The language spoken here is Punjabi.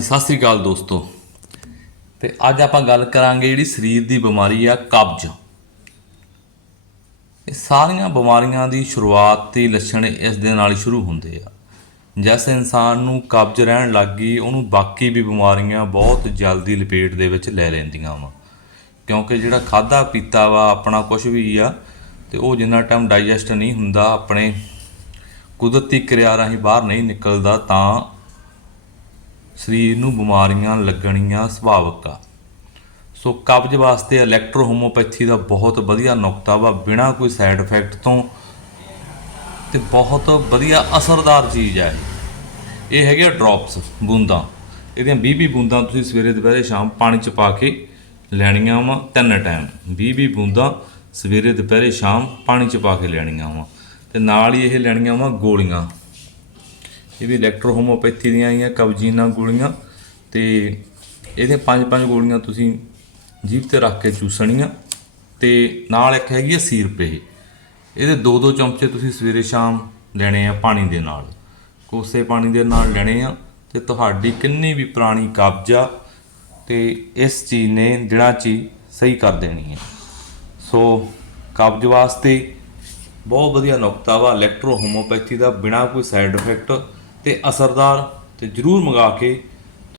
ਹਾਂਜੀ, ਸਤਿ ਸ੍ਰੀ ਅਕਾਲ ਦੋਸਤੋ। ਤੇ ਅੱਜ ਆਪਾਂ ਗੱਲ ਕਰਾਂਗੇ ਜਿਹੜੀ ਸਰੀਰ ਦੀ ਬਿਮਾਰੀ ਆ, ਕਬਜ਼। ਇਹ ਸਾਰੀਆਂ ਬਿਮਾਰੀਆਂ ਦੀ ਸ਼ੁਰੂਆਤੀ ਲੱਛਣ ਇਸ ਦੇ ਨਾਲ ਸ਼ੁਰੂ ਹੁੰਦੇ ਆ। ਜਿਸ ਇਨਸਾਨ ਨੂੰ ਕਬਜ਼ ਰਹਿਣ ਲੱਗ ਗਈ, ਉਹਨੂੰ ਬਾਕੀ ਵੀ ਬਿਮਾਰੀਆਂ ਬਹੁਤ ਜਲਦੀ ਲਪੇਟ ਦੇ ਵਿੱਚ ਲੈ ਲੈਂਦੀਆਂ ਵਾ। ਕਿਉਂਕਿ ਜਿਹੜਾ ਖਾਦਾ ਪੀਤਾ ਵਾ, ਆਪਣਾ ਕੁਝ ਵੀ ਆ, ਤੇ ਉਹ ਜਿੰਨਾ ਟਾਈਮ ਡਾਈਜੈਸਟ ਨਹੀਂ ਹੁੰਦਾ, ਆਪਣੇ ਕੁਦਰਤੀ ਕਿਰਿਆ ਰਾਹੀਂ ਬਾਹਰ ਨਹੀਂ ਨਿਕਲਦਾ, ਤਾਂ ਸਰੀਰ ਨੂੰ ਬਿਮਾਰੀਆਂ ਲੱਗਣੀਆਂ ਸੁਭਾਵਿਕ ਆ। ਸੋ ਕਬਜ਼ ਵਾਸਤੇ ਇਲੈਕਟ੍ਰੋ ਹੋਮੋਪੈਥੀ ਦਾ ਬਹੁਤ ਵਧੀਆ ਨੁਕਤਾ ਵਾ, ਬਿਨਾਂ ਕੋਈ ਸਾਈਡ ਇਫੈਕਟ ਤੋਂ ਤੇ ਬਹੁਤ ਵਧੀਆ ਅਸਰਦਾਰ ਚੀਜ਼ ਆ ਇਹ। ਇਹ ਹੈਗੇ ਡ੍ਰੌਪਸ ਬੂੰਦਾਂ। ਇਹਦੀਆਂ 20 20 ਬੂੰਦਾਂ ਤੁਸੀਂ ਸਵੇਰੇ ਦੁਪਹਿਰੇ ਸ਼ਾਮ ਪਾਣੀ ਚ ਪਾ ਕੇ ਲੈਣੀਆਂ ਵਾ ਤਿੰਨ ਟਾਈਮ 20 20 ਬੂੰਦਾਂ ਸਵੇਰੇ ਦੁਪਹਿਰੇ ਸ਼ਾਮ ਪਾਣੀ ਚ ਪਾ ਕੇ ਲੈਣੀਆਂ ਵਾ। ਤੇ ਨਾਲ ਹੀ ਇਹ ਲੈਣੀਆਂ ਵਾ ਗੋਲੀਆਂ। ਇਹ ਵੀ ਇਲੈਕਟ੍ਰੋ ਹੋਮੋਪੈਥੀ ਦੀਆਂ ਆਈਆਂ ਕਬਜ਼ੀਨਾ ਗੋਲੀਆਂ ਤੇ ਇਹਦੇ ਪੰਜ ਪੰਜ ਗੋਲੀਆਂ ਤੁਸੀਂ ਜੀਭ ਤੇ ਰੱਖ ਕੇ ਚੂਸਣੀਆਂ ਤੇ ਨਾਲ ਇੱਕ ਹੈਗੀ ਹੈ ਸੀਰਪੇ ਇਹਦੇ ਦੋ ਦੋ ਚਮਚੇ ਤੁਸੀਂ ਸਵੇਰੇ ਸ਼ਾਮ ਲੈਣੇ ਆ ਪਾਣੀ ਦੇ ਨਾਲ। ਕੋਸੇ ਪਾਣੀ ਦੇ ਨਾਲ ਲੈਣੇ ਆ ਤੇ ਤੁਹਾਡੀ ਕਿੰਨੀ ਵੀ ਪੁਰਾਣੀ ਕਬਜ਼ ਆ ਤੇ ਇਸ ਚੀਜ਼ ਨੇ ਦਿਨਾਂ ਚੀਜ਼ ਸਹੀ ਕਰ ਦੇਣੀ ਹੈ। ਸੋ ਕਬਜ਼ ਵਾਸਤੇ ਬਹੁਤ ਵਧੀਆ ਨੁਕਤਾ ਵਾ ਇਲੈਕਟ੍ਰੋ ਹੋਮੋਪੈਥੀ ਦਾ, ਬਿਨਾ ਕੋਈ ਸਾਈਡ ਇਫੈਕਟ ਤੇ ਅਸਰਦਾਰ ਤੇ ਜਰੂਰ ਮੰਗਾ ਕੇ